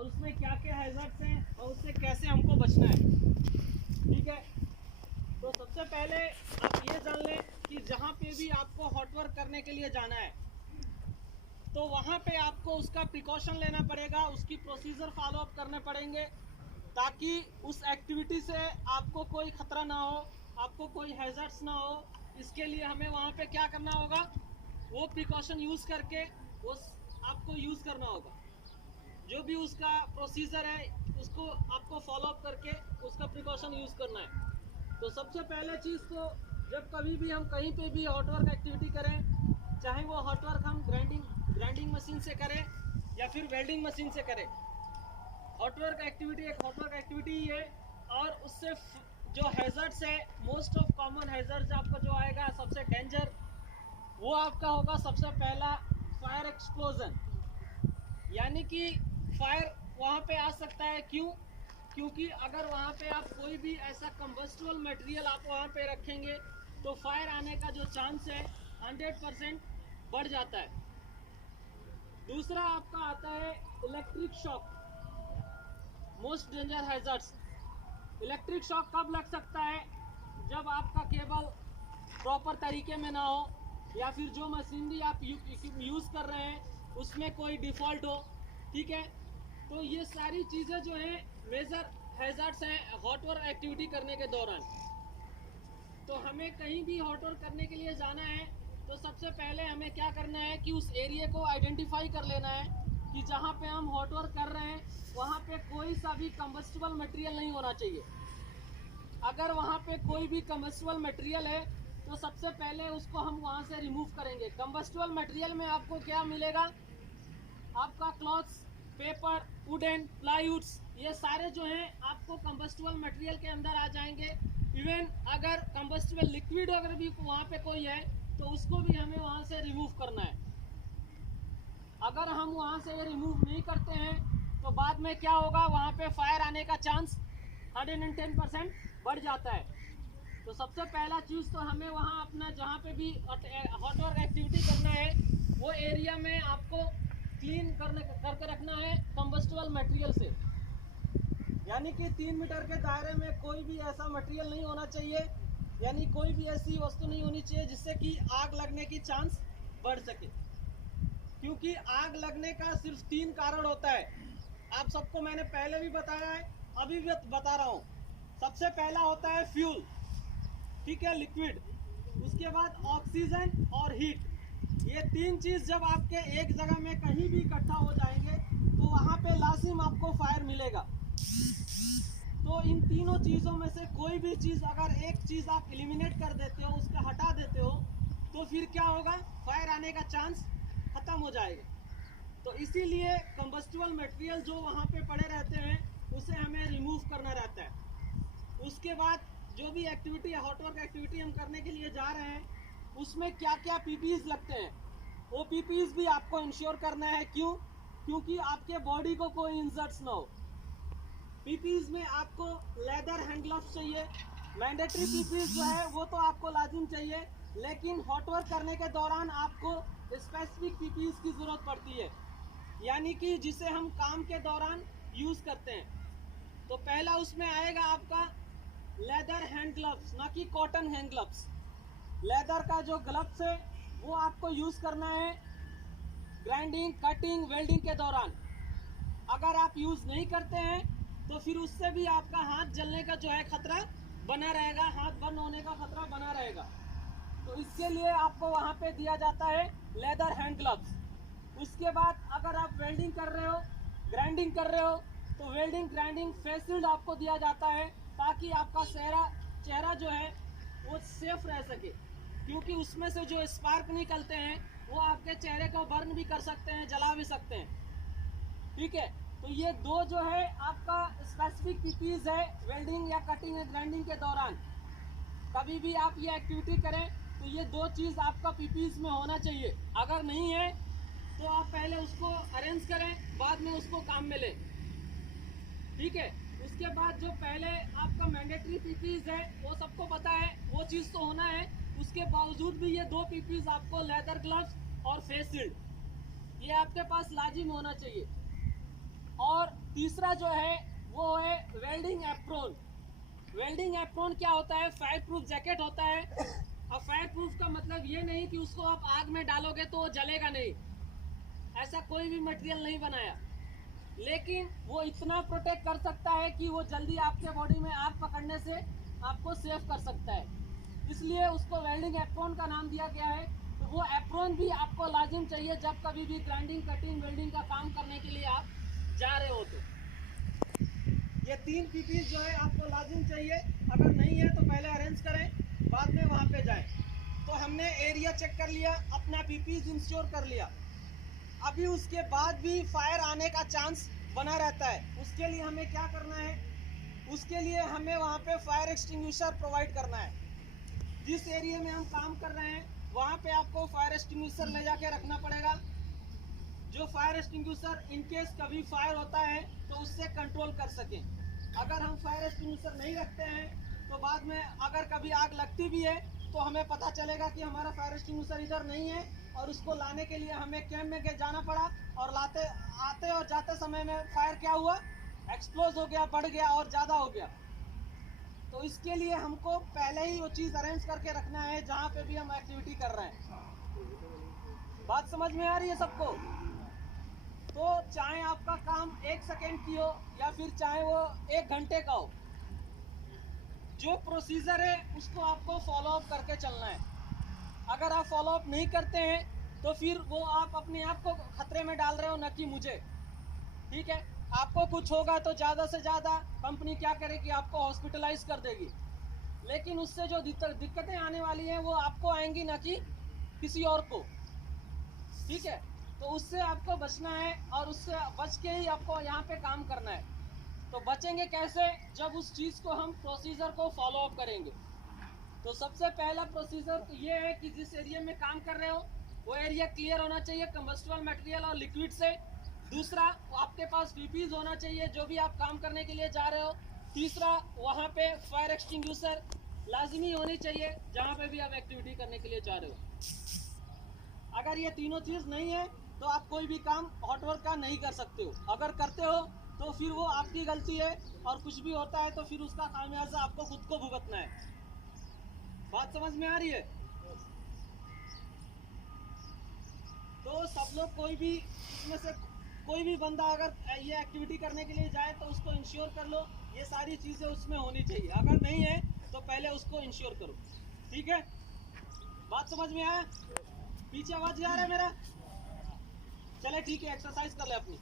और उसमें क्या क्या हैजर्ड्स हैं और उससे कैसे हमको बचना है। ठीक है, तो सबसे पहले आप ये जान लें कि जहाँ पे भी आपको हॉट वर्क करने के लिए जाना है तो वहाँ पे आपको उसका प्रिकॉशन लेना पड़ेगा, उसकी प्रोसीजर फॉलो अप करने पड़ेंगे ताकि उस एक्टिविटी से आपको कोई खतरा ना हो, आपको कोई हैजर्ड्स ना हो। इसके लिए हमें वहाँ पे क्या करना होगा, वो प्रिकॉशन यूज़ करके वो आपको यूज़ करना होगा। जो भी उसका प्रोसीजर है उसको आपको फॉलो अप करके उसका प्रिकॉशन यूज़ करना है। तो सबसे पहले चीज़ तो जब कभी भी हम कहीं पे भी हॉट वर्क एक्टिविटी करें, चाहे वो हॉट वर्क हम ग्राइंडिंग मशीन से करें या फिर वेल्डिंग मशीन से करें, हॉट वर्क एक्टिविटी एक हॉट वर्क एक्टिविटी ही है। और उससे जो हैजर्ड्स है, मोस्ट ऑफ कॉमन हैजर्ड्स आपका जो आएगा सबसे डेंजर, वो आपका होगा सबसे पहला फायर एक्सप्लोजन। यानी कि फायर वहाँ पे आ सकता है, क्योंकि अगर वहाँ पे आप कोई भी ऐसा कंबस्टिबल मटेरियल आप वहाँ पे रखेंगे तो फायर आने का जो चांस है 100% बढ़ जाता है। दूसरा आपका आता है electric shock, most danger hazards. Electric shock कब लग सकता है, जब आपका केबल प्रॉपर तरीके में ना हो या फिर जो मशीनरी आप यूज़ कर रहे हैं उसमें कोई डिफ़ॉल्ट हो। ठीक है, तो ये सारी चीज़ें जो है मेजर हैजर्ड्स हैं हॉट वर्क एक्टिविटी करने के दौरान। तो हमें कहीं भी हॉट वर्क करने के लिए जाना है तो सबसे पहले हमें क्या करना है कि उस एरिया को आइडेंटिफाई कर लेना है कि जहाँ पे हम हॉट वर्क कर रहे हैं वहाँ पे कोई सा भी कंबस्टिबल मटेरियल नहीं होना चाहिए। अगर वहाँ पे कोई भी कंबस्टिबल मटेरियल है तो सबसे पहले उसको हम वहाँ से रिमूव करेंगे। कंबस्टिबल मटेरियल में आपको क्या मिलेगा, आपका क्लॉथ्स, पेपर, वुडन, प्लाईवुड्स, ये सारे जो हैं आपको कंबस्टिबल मटेरियल के अंदर आ जाएंगे। इवन अगर कंबस्टिबल लिक्विड अगर भी वहाँ पे कोई है तो उसको भी हमें वहाँ से रिमूव करना है। अगर हम वहाँ से ये रिमूव नहीं करते हैं तो बाद में क्या होगा, वहाँ पे फायर आने का चांस 110% बढ़ जाता है। तो सबसे पहला चीज़ तो हमें वहाँ अपना जहाँ पे भी हॉट वर्क एक्टिविटी करना है वो एरिया में आपको क्लीन करके रखना है कंबस्टिबल मटेरियल से। यानी कि 3 मीटर के दायरे में कोई भी ऐसा मटेरियल नहीं होना चाहिए, यानी कोई भी ऐसी वस्तु नहीं होनी चाहिए जिससे कि आग लगने की चांस बढ़ सके। क्योंकि आग लगने का सिर्फ 3 कारण होता है, आप सबको मैंने पहले भी बताया है, अभी भी बता रहा हूँ। सबसे पहला होता है फ्यूल, ठीक है, लिक्विड। उसके बाद ऑक्सीजन और हीट। ये 3 चीज़ जब आपके एक जगह में कहीं भी इकट्ठा हो जाएंगे तो वहाँ पे लाजिम आपको फायर मिलेगा। तो इन तीनों चीज़ों में से कोई भी चीज़ अगर एक चीज़ आप एलिमिनेट कर देते हो, उसका हटा देते हो, तो फिर क्या होगा, फायर आने का चांस ख़त्म हो जाएगा। तो इसीलिए कंबस्टिबल मटेरियल जो वहाँ पे पड़े रहते हैं उसे हमें रिमूव करना रहता है। उसके बाद जो भी एक्टिविटी हॉट वर्क एक्टिविटी हम करने के लिए जा रहे हैं उसमें क्या क्या पीपीज लगते हैं वो पीपीज भी आपको इंश्योर करना है। क्योंकि आपके बॉडी को कोई इंजर्ट्स ना हो। पीपीज में आपको लेदर हैंड ग्लव्स चाहिए, मैंडेटरी पीपीज जो है वो तो आपको लाजिम चाहिए, लेकिन हॉट वर्क करने के दौरान आपको स्पेसिफिक पीपीज की ज़रूरत पड़ती है, यानी कि जिसे हम काम के दौरान यूज़ करते हैं। तो पहला उसमें आएगा आपका लेदर हैंड ग्लव्स, ना कि कॉटन हैंड ग्लव्स। लेदर का जो ग्लव्स है वो आपको यूज़ करना है ग्राइंडिंग, कटिंग, वेल्डिंग के दौरान। अगर आप यूज़ नहीं करते हैं तो फिर उससे भी आपका हाथ जलने का जो है खतरा बना रहेगा, हाथ बर्न होने का खतरा बना रहेगा। तो इसके लिए आपको वहाँ पे दिया जाता है लेदर हैंड ग्लव्स। उसके बाद अगर आप वेल्डिंग कर रहे हो, ग्राइंडिंग कर रहे हो, तो वेल्डिंग ग्राइंडिंग फेस शील्ड आपको दिया जाता है ताकि आपका चेहरा जो है वो सेफ रह सके। क्योंकि उसमें से जो स्पार्क निकलते हैं वो आपके चेहरे को बर्न भी कर सकते हैं, जला भी सकते हैं। ठीक है, तो ये दो जो है आपका स्पेसिफिक पीपीज है वेल्डिंग या कटिंग या ग्राइंडिंग के दौरान। कभी भी आप ये एक्टिविटी करें तो ये दो चीज़ आपका पीपीज में होना चाहिए। अगर नहीं है तो आप पहले उसको अरेंज करें, बाद में उसको काम में लें। ठीक है, उसके बाद जो पहले आपका मैंडेटरी पीपीज है वो सबको पता है, वो चीज़ तो होना है। उसके बावजूद भी ये दो पीपीज आपको लेदर ग्लव्स और फेस शील्ड ये आपके पास लाजिम होना चाहिए। और तीसरा जो है वो है वेल्डिंग एप्रोन। वेल्डिंग एप्रोन क्या होता है? फायर प्रूफ जैकेट होता है। अब फायर प्रूफ का मतलब ये नहीं कि उसको आप आग में डालोगे तो वो जलेगा नहीं, ऐसा कोई भी मटेरियल नहीं बनाया, लेकिन वो इतना प्रोटेक्ट कर सकता है कि वो जल्दी आपके बॉडी में आग पकड़ने से आपको सेव कर सकता है, इसलिए उसको वेल्डिंग एप्रोन का नाम दिया गया है। तो वो एप्रोन भी आपको लाजिम चाहिए जब कभी भी ग्राइंडिंग, कटिंग, वेल्डिंग का काम करने के लिए आप जा रहे हो। तो ये 3 पीपीज जो है आपको लाजिम चाहिए। अगर नहीं है तो पहले अरेंज करें, बाद में वहाँ पे जाएं। तो हमने एरिया चेक कर लिया, अपना पीपीज इंश्योर कर लिया। अभी उसके बाद भी फायर आने का चांस बना रहता है। उसके लिए हमें क्या करना है? उसके लिए हमें वहाँ पे फायर एक्सटिंग्विशर प्रोवाइड करना है। जिस एरिया में हम काम कर रहे हैं वहाँ पे आपको फायर एक्सटिंग्विशर ले जाके रखना पड़ेगा। जो फायर एक्सटिंग्विशर इनकेस कभी फायर होता है तो उससे कंट्रोल कर सकें। अगर हम फायर एक्सटिंग्विशर नहीं रखते हैं तो बाद में अगर कभी आग लगती भी है तो हमें पता चलेगा कि हमारा फायर एक्सटिंग्विशर इधर नहीं है, और उसको लाने के लिए हमें कैंप में जाना पड़ा, और आते और जाते समय में फायर क्या हुआ? एक्सप्लोज हो गया, बढ़ गया और ज़्यादा हो गया। तो इसके लिए हमको पहले ही वो चीज़ अरेंज करके रखना है जहाँ पे भी हम एक्टिविटी कर रहे हैं। बात समझ में आ रही है सबको? तो चाहे आपका काम 1 सेकेंड की हो या फिर चाहे वो 1 घंटे का हो, जो प्रोसीजर है उसको आपको फॉलो अप करके चलना है। अगर आप फॉलो अप नहीं करते हैं तो फिर वो आप अपने आप को खतरे में डाल रहे हो, न कि मुझे। ठीक है, आपको कुछ होगा तो ज़्यादा से ज़्यादा कंपनी क्या करेगी? आपको हॉस्पिटलाइज कर देगी, लेकिन उससे जो दिक्कतें आने वाली हैं वो आपको आएंगी, ना कि किसी और को। ठीक है, तो उससे आपको बचना है और उससे बच के ही आपको यहाँ पे काम करना है। तो बचेंगे कैसे? जब उस चीज़ को हम प्रोसीजर को फॉलो अप करेंगे। तो सबसे पहला प्रोसीजर तो ये है कि जिस एरिया में काम कर रहे हो वो एरिया क्लियर होना चाहिए कंबस्टिबल मटेरियल और लिक्विड से। दूसरा, आपके पास पीपीज होना चाहिए जो भी आप काम करने के लिए जा रहे हो। तीसरा, वहाँ पे फायर एक्सटिंग्विशर लाजमी होनी चाहिए जहाँ पे भी आप एक्टिविटी करने के लिए जा रहे हो। अगर ये तीनों चीज़ नहीं है तो आप कोई भी काम हॉट वर्क का नहीं कर सकते हो। अगर करते हो तो फिर वो आपकी गलती है, और कुछ भी होता है तो फिर उसका खामियाजा आपको खुद को भुगतना है। बात समझ में आ रही है? तो सब लोग, कोई भी इसमें से कोई भी बंदा अगर ये एक्टिविटी करने के लिए जाए तो उसको इंश्योर कर लो ये सारी चीज़ें उसमें होनी चाहिए। अगर नहीं है तो पहले उसको इंश्योर करो। ठीक है, बात समझ में आया? पीछे आवाज आ रहा है मेरा? चले ठीक है, एक्सरसाइज कर ले अपनी।